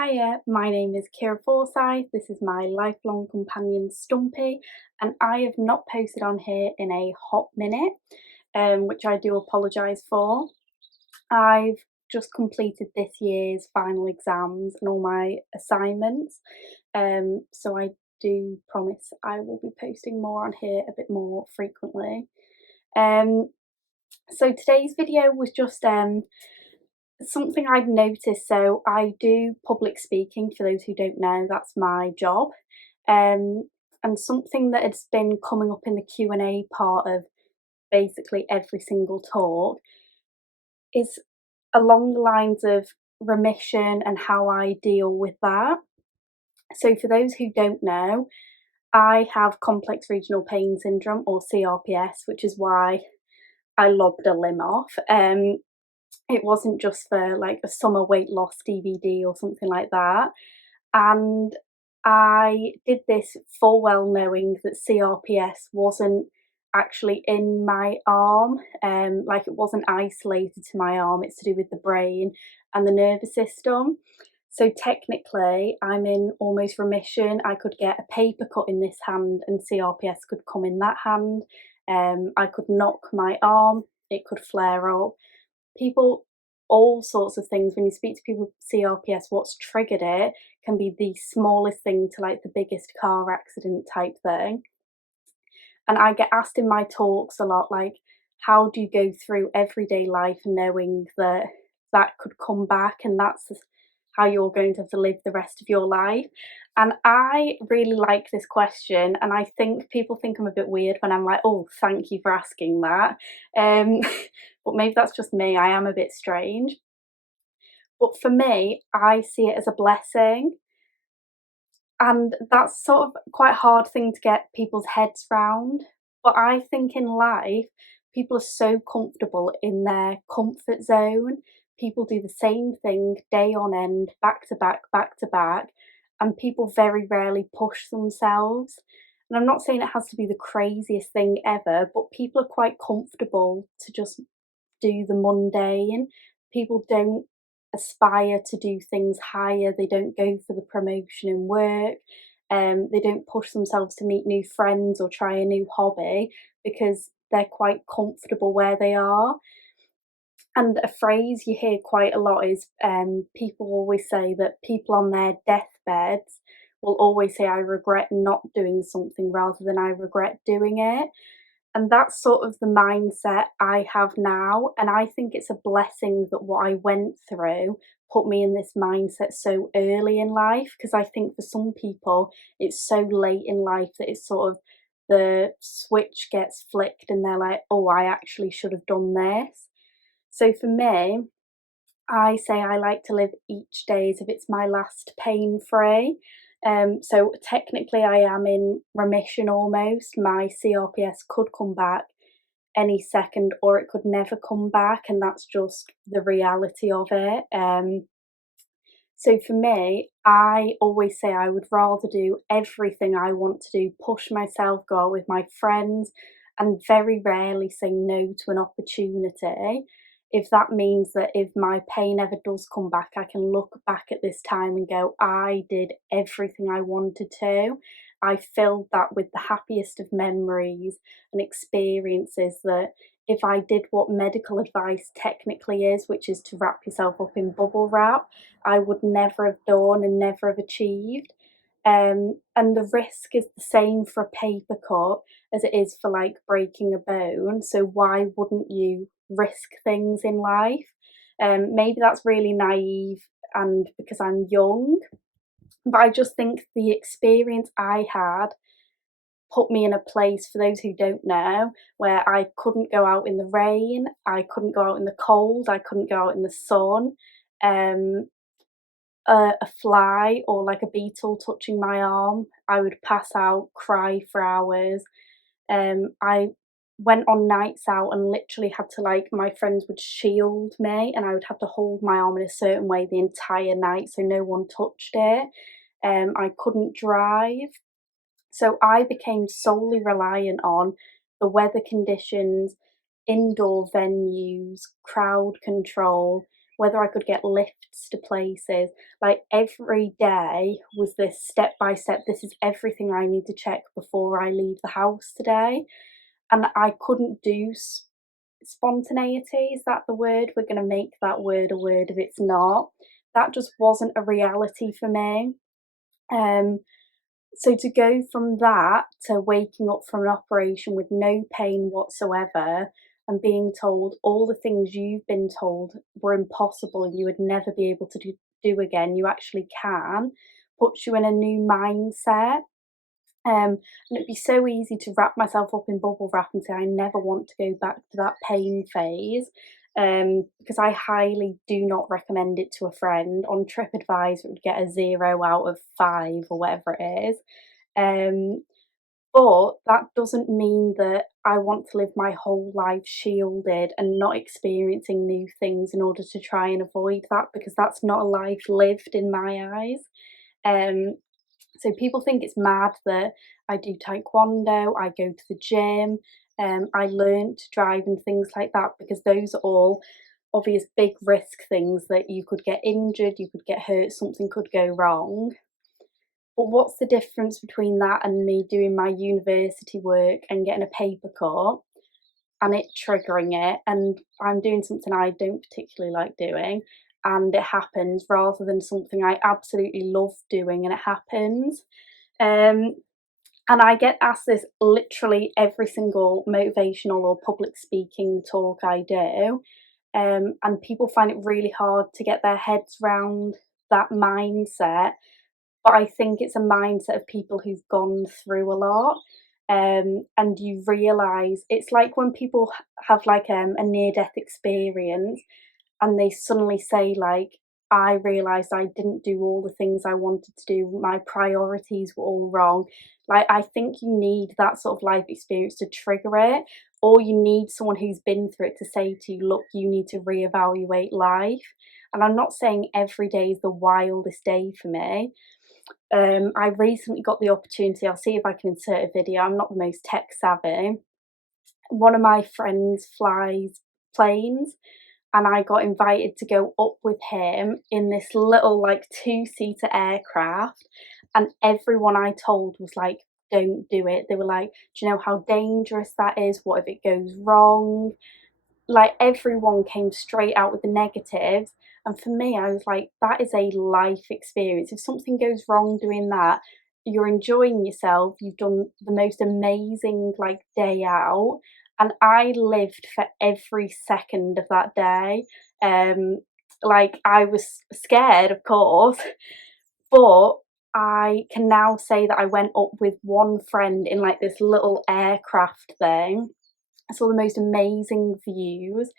Hiya, my name is Keira Forsythe, this is my lifelong companion Stumpy, and I have not posted on here in a hot minute, which I do apologise for. I've just completed this year's final exams and all my assignments, so I do promise I will be posting more on here a bit more frequently. So today's video was just something I've noticed. So I do public speaking, for those who don't know, that's my job. And something that has been coming up in the Q&A part of basically every single talk is along the lines of remission and how I deal with that. So for those who don't know, I have complex regional pain syndrome, or CRPS, which is why I lobbed a limb off. It wasn't just for like a summer weight loss DVD or something like that. And I did this full well knowing that CRPS wasn't actually in my arm, like it wasn't isolated to my arm, it's to do with the brain and the nervous system. So technically I'm in almost remission. I could get a paper cut in this hand and CRPS could come in that hand. I could knock my arm, it could flare up. People, all sorts of things, when you speak to people with CRPS, what's triggered it can be the smallest thing to like the biggest car accident type thing. And I get asked in my talks a lot, like, how do you go through everyday life knowing that that could come back and that's how you're going to have to live the rest of your life? And I really like this question, and I think people think I'm a bit weird when I'm like, oh, thank you for asking that. But maybe that's just me, I am a bit strange. But for me, I see it as a blessing. And that's sort of quite a hard thing to get people's heads round. But I think in life, people are so comfortable in their comfort zone. People do the same thing day on end, back to back, back to back, and people very rarely push themselves. And I'm not saying it has to be the craziest thing ever, but people are quite comfortable to just do the mundane. People don't aspire to do things higher, they don't go for the promotion in work, they don't push themselves to meet new friends or try a new hobby because they're quite comfortable where they are. And a phrase you hear quite a lot is people always say that people on their deathbeds will always say, I regret not doing something rather than I regret doing it. And that's sort of the mindset I have now. And I think it's a blessing that what I went through put me in this mindset so early in life, because I think for some people it's so late in life that it's sort of the switch gets flicked and they're like, oh, I actually should have done this. So for me, I say I like to live each day as if it's my last pain-free. So technically I am in remission almost. My CRPS could come back any second or it could never come back, and that's just the reality of it. So for me, I always say I would rather do everything I want to do, push myself, go out with my friends, and very rarely say no to an opportunity. If that means that if my pain ever does come back, I can look back at this time and go, I did everything I wanted to. I filled that with the happiest of memories and experiences that if I did what medical advice technically is, which is to wrap yourself up in bubble wrap, I would never have done and never have achieved. And the risk is the same for a paper cut as it is for like breaking a bone. So why wouldn't you risk things in life? Maybe that's really naive and because I'm young, but I just think the experience I had put me in a place, for those who don't know, where I couldn't go out in the rain, I couldn't go out in the cold, I couldn't go out in the sun. A fly or like a beetle touching my arm, I would pass out, cry for hours. I went on nights out and literally had to, like, my friends would shield me and I would have to hold my arm in a certain way the entire night so no one touched it. I couldn't drive. So I became solely reliant on the weather conditions, indoor venues, crowd control, whether I could get lifts to places. Like every day was this step by step, this is everything I need to check before I leave the house today. And I couldn't do spontaneity. Is that the word? We're going to make that word a word if it's not. That just wasn't a reality for me. So to go from that to waking up from an operation with no pain whatsoever and being told all the things you've been told were impossible and you would never be able to do again, you actually can, puts you in a new mindset. And it'd be so easy to wrap myself up in bubble wrap and say I never want to go back to that pain phase, because I highly do not recommend it to a friend. On TripAdvisor, it would get a 0 out of 5 or whatever it is. But that doesn't mean that I want to live my whole life shielded and not experiencing new things in order to try and avoid that, because that's not a life lived in my eyes. So people think it's mad that I do taekwondo, I go to the gym, I learn to drive and things like that, because those are all obvious big risk things that you could get injured, you could get hurt, something could go wrong. But what's the difference between that and me doing my university work and getting a paper cut and it triggering it, and I'm doing something I don't particularly like doing and it happens, rather than something I absolutely love doing and it happens? And I get asked this literally every single motivational or public speaking talk I do, and people find it really hard to get their heads round that mindset. But I think it's a mindset of people who've gone through a lot. And you realise, it's like when people have like a near-death experience and they suddenly say like, I realised I didn't do all the things I wanted to do, my priorities were all wrong. Like, I think you need that sort of life experience to trigger it, or you need someone who's been through it to say to you, look, you need to reevaluate life. And I'm not saying every day is the wildest day for me. I recently got the opportunity, I'll see if I can insert a video, I'm not the most tech savvy. One of my friends flies planes and I got invited to go up with him in this little like 2-seater aircraft, and everyone I told was like, don't do it. They were like, do you know how dangerous that is? What if it goes wrong? Like, everyone came straight out with the negatives, and for me I was like, that is a life experience. If something goes wrong doing that, you're enjoying yourself, you've done the most amazing like day out, and I lived for every second of that day. Like, I was scared, of course, but I can now say that I went up with one friend in like this little aircraft thing. I saw the most amazing views.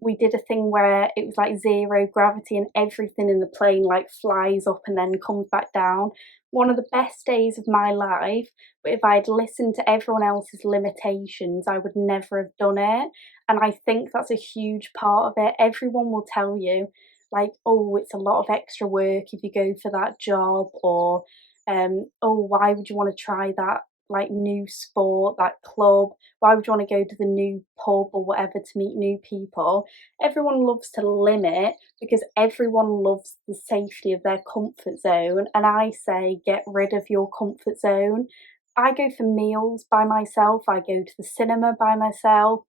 We did a thing where it was like 0 gravity and everything in the plane like flies up and then comes back down. One of the best days of my life, but if I'd listened to everyone else's limitations, I would never have done it. And I think that's a huge part of it. Everyone will tell you, like, oh, it's a lot of extra work if you go for that job, or oh, why would you want to try that like new sport, that club? Why would you want to go to the new pub or whatever to meet new people? Everyone loves to limit because everyone loves the safety of their comfort zone. And I say, get rid of your comfort zone. I go for meals by myself, I go to the cinema by myself.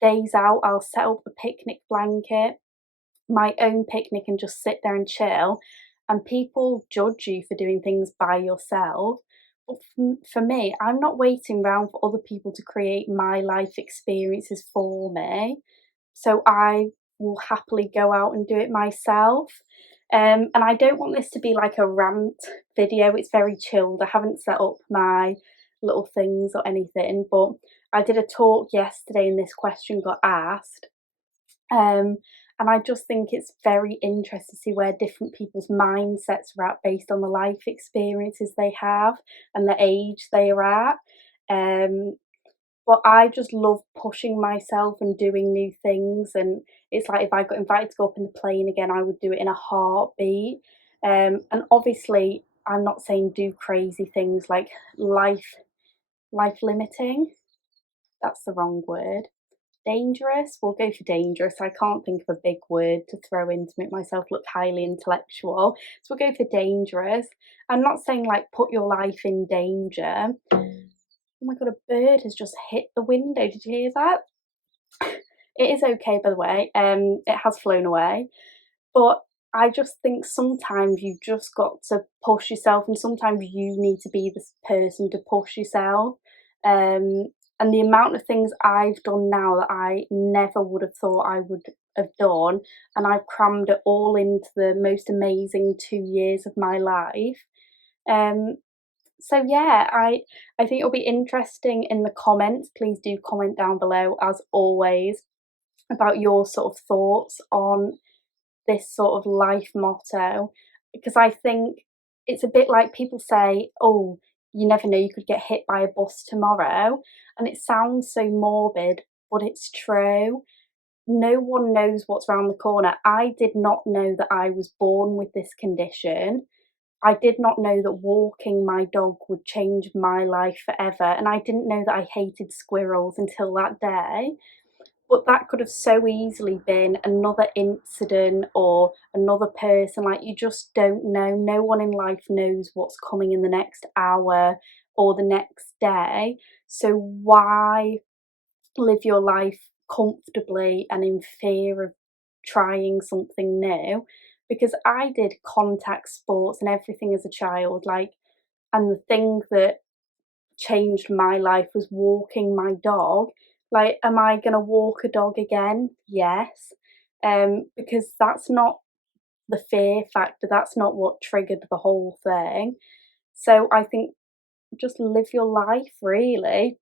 Days out, I'll set up a picnic blanket, my own picnic, and just sit there and chill. And people judge you for doing things by yourself. But for me, I'm not waiting around for other people to create my life experiences for me. So I will happily go out and do it myself. And I don't want this to be like a rant video. It's very chilled. I haven't set up my little things or anything, but I did a talk yesterday and this question got asked. And I just think it's very interesting to see where different people's mindsets are at based on the life experiences they have and the age they are at. But I just love pushing myself and doing new things. And it's like, if I got invited to go up in the plane again, I would do it in a heartbeat. And obviously, I'm not saying do crazy things like life limiting. That's the wrong word. dangerous? We'll go for dangerous. I can't think of a big word to throw in to make myself look highly intellectual. So we'll go for dangerous. I'm not saying like put your life in danger. Oh my god, a bird has just hit the window. Did you hear that? It is okay, by the way. It has flown away. But I just think sometimes you've just got to push yourself, and sometimes you need to be this person to push yourself. And the amount of things I've done now that I never would have thought I would have done, and I've crammed it all into the most amazing 2 years of my life. Um, so yeah, I think it'll be interesting in the comments. Please do comment down below, as always, about your sort of thoughts on this sort of life motto, because I think it's a bit like people say, oh, you never know, you could get hit by a bus tomorrow. And it sounds so morbid, but it's true. No one knows what's around the corner. I did not know that I was born with this condition. I did not know that walking my dog would change my life forever. And I didn't know that I hated squirrels until that day. But that could have so easily been another incident or another person. Like, you just don't know. No one in life knows what's coming in the next hour or the next day. So why live your life comfortably and in fear of trying something new? Because I did contact sports and everything as a child, like, and the thing that changed my life was walking my dog. Like, am I gonna walk a dog again? Yes. Because that's not the fear factor, that's not what triggered the whole thing. So I think just live your life, really.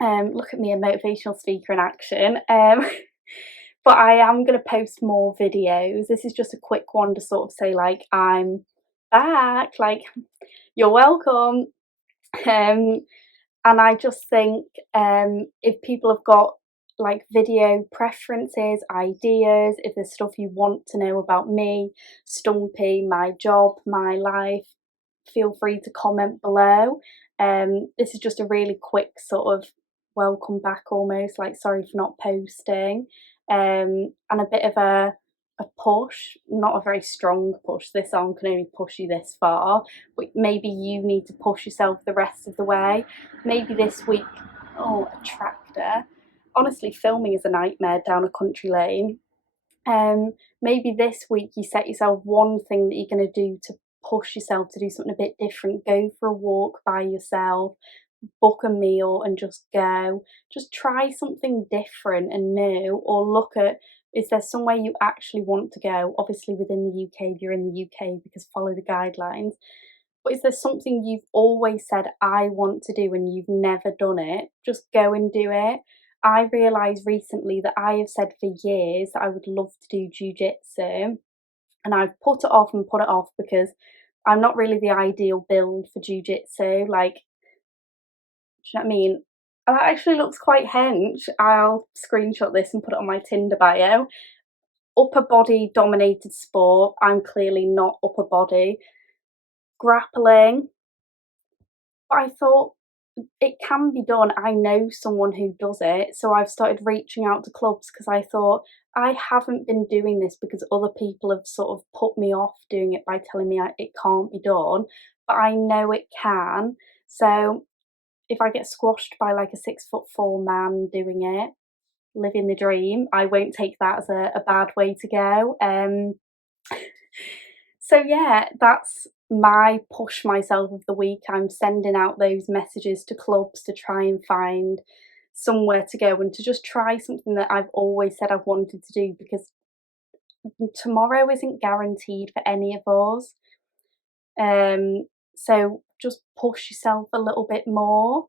Look at me, a motivational speaker in action. But I am gonna post more videos. This is just a quick one to sort of say, like, I'm back, like, you're welcome. Um, And I just think if people have got like video preferences, ideas, if there's stuff you want to know about me, Stumpy, my job, my life, feel free to comment below. This is just a really quick sort of welcome back, almost like sorry for not posting, and a bit of a push, not a very strong push. This arm can only push you this far, but maybe you need to push yourself the rest of the way. Maybe this week, oh, a tractor. Honestly, filming is a nightmare down a country lane. Maybe this week you set yourself one thing that you're going to do to push yourself to do something a bit different. Go for a walk by yourself, book a meal and just go. Just try something different and new, or look at, is there somewhere you actually want to go? Obviously within the UK if you're in the UK, because follow the guidelines. But is there something you've always said, I want to do, and you've never done it? Just go and do it. I realised recently that I have said for years that I would love to do jiu-jitsu, and I've put it off and put it off because I'm not really the ideal build for jiu-jitsu. Like, do you know what I mean? That actually looks quite hench. I'll screenshot this and put it on my Tinder bio. Upper body dominated sport. I'm clearly not upper body. Grappling. But I thought it can be done. I know someone who does it, so I've started reaching out to clubs because I thought I haven't been doing this because other people have sort of put me off doing it by telling me it can't be done, but I know it can. So if I get squashed by like a 6'4" man doing it, living the dream, I won't take that as a bad way to go. So yeah, that's my push myself of the week. I'm sending out those messages to clubs to try and find somewhere to go and to just try something that I've always said I've wanted to do, because tomorrow isn't guaranteed for any of us. So just push yourself a little bit more.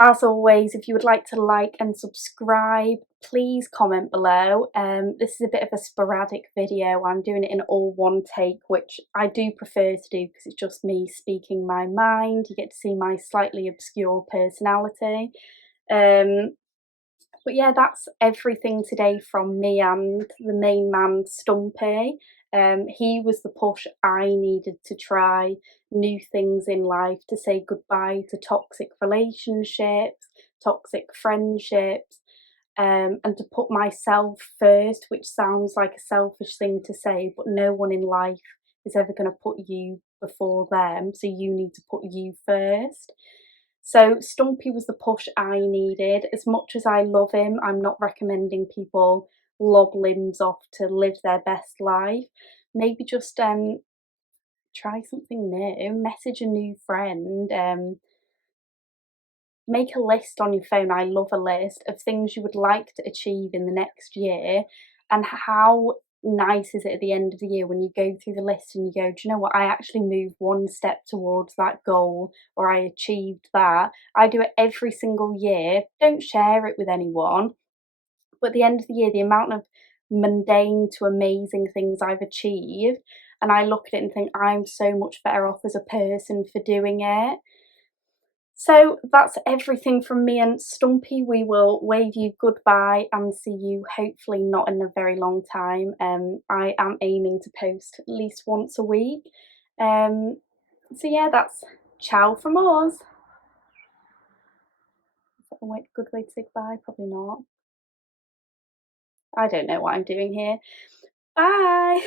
As always, if you would like to like and subscribe, please comment below. This is a bit of a sporadic video. I'm doing it in all one take, which I do prefer to do because it's just me speaking my mind. You get to see my slightly obscure personality. But yeah, that's everything today from me and the main man, Stumpy. He was the push I needed to try new things in life, to say goodbye to toxic relationships, toxic friendships, and to put myself first, which sounds like a selfish thing to say, but no one in life is ever going to put you before them, so you need to put you first. So Stumpy was the push I needed. As much as I love him, I'm not recommending people lob limbs off to live their best life. Maybe just try something new, message a new friend, make a list on your phone. I love a list of things you would like to achieve in the next year, and how nice is it at the end of the year when you go through the list and you go, do you know what, I actually moved one step towards that goal, or I achieved that. I do it every single year. Don't share it with anyone, but at the end of the year, the amount of mundane to amazing things I've achieved, and I look at it and think I'm so much better off as a person for doing it. So that's everything from me and Stumpy. We will wave you goodbye and see you hopefully not in a very long time. I am aiming to post at least once a week. So yeah, that's ciao from us. Is that a good way to say goodbye? Probably not. I don't know what I'm doing here. Bye.